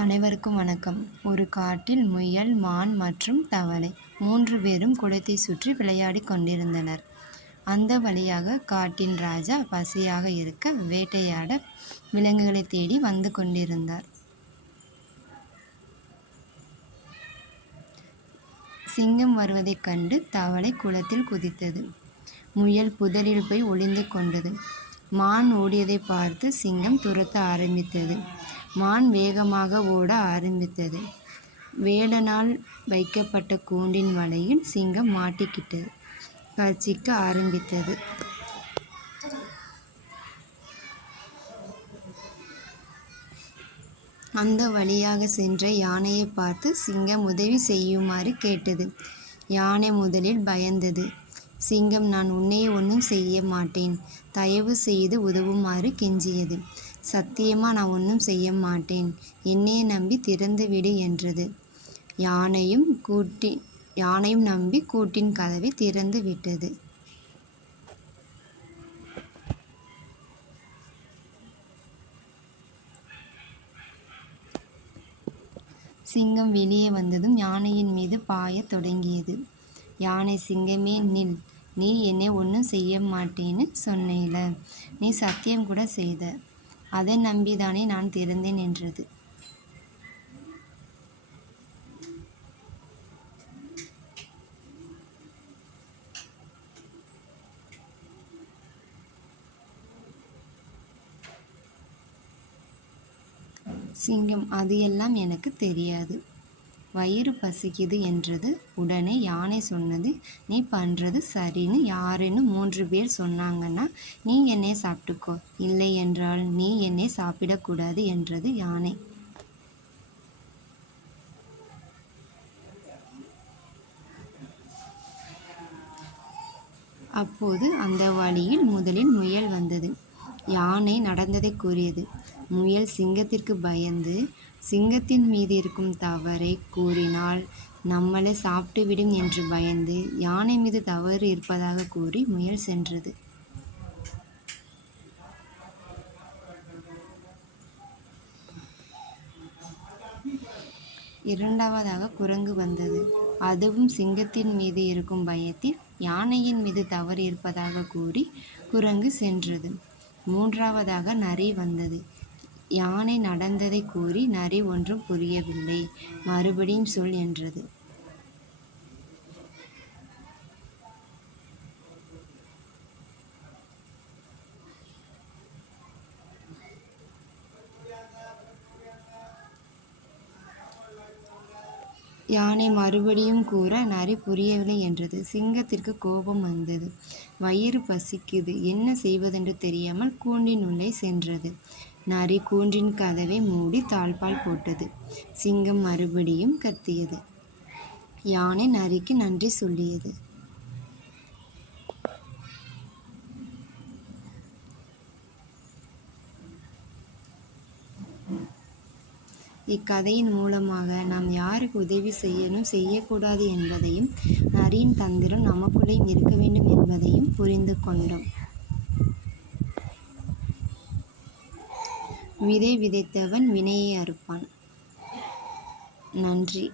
அனைவருக்கும் வணக்கம். ஒரு காட்டில் முயல், மான் மற்றும் தவளை 3 பேரும் குளத்தை சுற்றி விளையாடிக் கொண்டிருந்தனர். அந்த வழியாக காட்டின் ராஜா பசியாக இருக்க வேட்டையாட விலங்குகளை தேடி வந்து கொண்டிருந்தார். சிங்கம் வருவதைக் கண்டு தவளை குளத்தில் குதித்தது. முயல் புதரில் போய் ஒளிந்து கொண்டது. மான் ஓடியதை பார்த்து சிங்கம் துரத்த ஆரம்பித்தது. மான் வேகமாக ஓட ஆரம்பித்தது. வேடனால் வைக்கப்பட்ட கூண்டின் வலையில் சிங்கம் மாட்டிக்கிட்டது. கர்ச்சிக்க ஆரம்பித்தது. அந்த வழியாக சென்ற யானையை பார்த்து சிங்கம் உதவி செய்யுமாறு கேட்டது. யானை முதலில் பயந்தது. சிங்கம், நான் உன்னை ஒன்றும் செய்ய மாட்டேன், தயவு செய்து உதவுமாறு கெஞ்சியது. சத்தியமா நான் ஒன்றும் செய்ய மாட்டேன், என்னையே நம்பி திறந்துவிடு என்றது. யானையும் நம்பி கூட்டின் கதவை திறந்து விட்டது. சிங்கம் வெளியே வந்ததும் யானையின் மீது பாயத் தொடங்கியது. யானை, சிங்கமே நில், நீ என்னை ஒன்றும் செய்ய மாட்டேன்னு சொன்னேல, நீ சத்தியம் கூட செய்த, அதை நம்பிதானே நான் திறந்தேன் என்றது. சிங்கம், அது எல்லாம் எனக்கு தெரியாது, வயிறு பசிக்குது என்றது. உடனே யானை சொன்னது, நீ பண்ணுறது சரின்னு யாருன்னு 3 பேர் சொன்னாங்கன்னா நீ என்னை சாப்பிட்டுக்கோ, இல்லை என்றால் நீ என்னை சாப்பிடக்கூடாது என்றது யானை. அப்போது அந்த வழியில் முதலில் முயல் வந்தது. யானை நடந்ததை கூறியது. முயல் சிங்கத்திற்கு பயந்து சிங்கத்தின் மீது இருக்கும் தவறை கூறினால் நம்மளை சாப்பிட்டுவிடும் என்று பயந்து யானை மீது தவறு இருப்பதாக கூறி முயல் சென்றது. இரண்டாவதாக குரங்கு வந்தது. அதுவும் சிங்கத்தின் மீது இருக்கும் பயத்தில் யானையின் மீது தவறு இருப்பதாக கூறி குரங்கு சென்றது. மூன்றாவதாக நரி வந்தது. யானை நடந்ததை கூறி நரி ஒன்றும் புரியவில்லை, மறுபடியும் சொல் என்றது. யானை மறுபடியும் கூற நரி புரியவில்லை என்றது. சிங்கத்திற்கு கோபம் வந்தது. வயிறு பசிக்குது, என்ன செய்வதென்று தெரியாமல் கூண்டின் உள்ளே சென்றது. நரி கூண்டின் கதவை மூடி தாழ்பால் போட்டது. சிங்கம் மறுபடியும் கத்தியது. யானை நரிக்கு நன்றி சொல்லியது. இக்கதையின் மூலமாக நாம் யாருக்கு உதவி செய்யணும், செய்யக்கூடாது என்பதையும், நரியின் தந்திரம் நமக்குள்ளேயும் இருக்க வேண்டும் என்பதையும் புரிந்து கொண்டோம். விதை விதைத்தவன் வினையை அறுப்பான். நன்றி.